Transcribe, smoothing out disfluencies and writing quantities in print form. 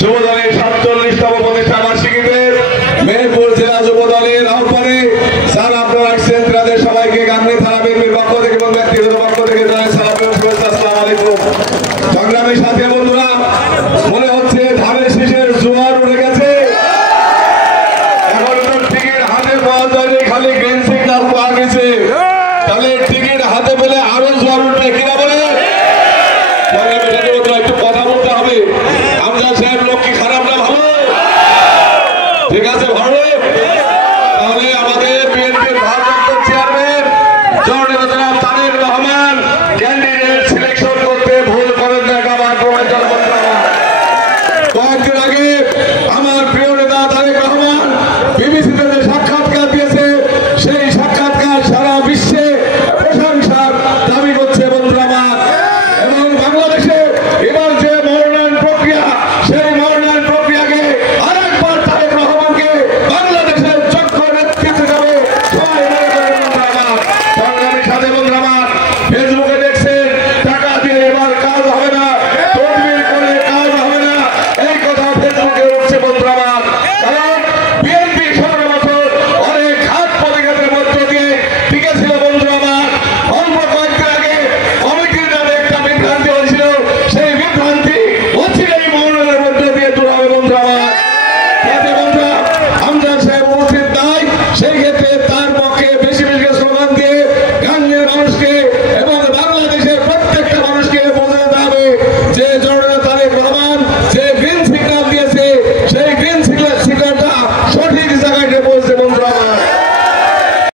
যুবদলের 47তম প্রতিষ্ঠা বার্ষিকীতে মেহেরপুর জেলা যুবদলের আহ্বানে স্যার আপনারা আসছেন, তাদের সবাইকে গান্ধী থানা বিএনপির পক্ষ থেকে এবং ব্যক্তিগত পক্ষ থেকে জানাই সালাম এবং শুভেচ্ছা। আসসালামু আলাইকুম। সংগ্রামী সাথী বন্ধুরা, মনে হচ্ছে ধানের শীষের জোয়ার উঠে গেছে। এখন তো টিকিট হাতে পাওয়া যায়নি, খালি গ্রিন সিগন্যাল পাওয়া গেছে। তাহলে টিকিট হাতে পেলে আরো জোয়ার উঠবে কিনা বলে একটু কথা বলতে হবে। আমজাদ সাহেব লোক কি খারাপ না ভালো? ঠিক আছে, ভালো। তাহলে আমাদের বিএনপির ভারপ্রাপ্ত চেয়ারম্যান জননেতা জনাব তারেক রহমান ক্যান্ডিডেট সিলেকশন করতে ভুল করেন না। কয়েকদিন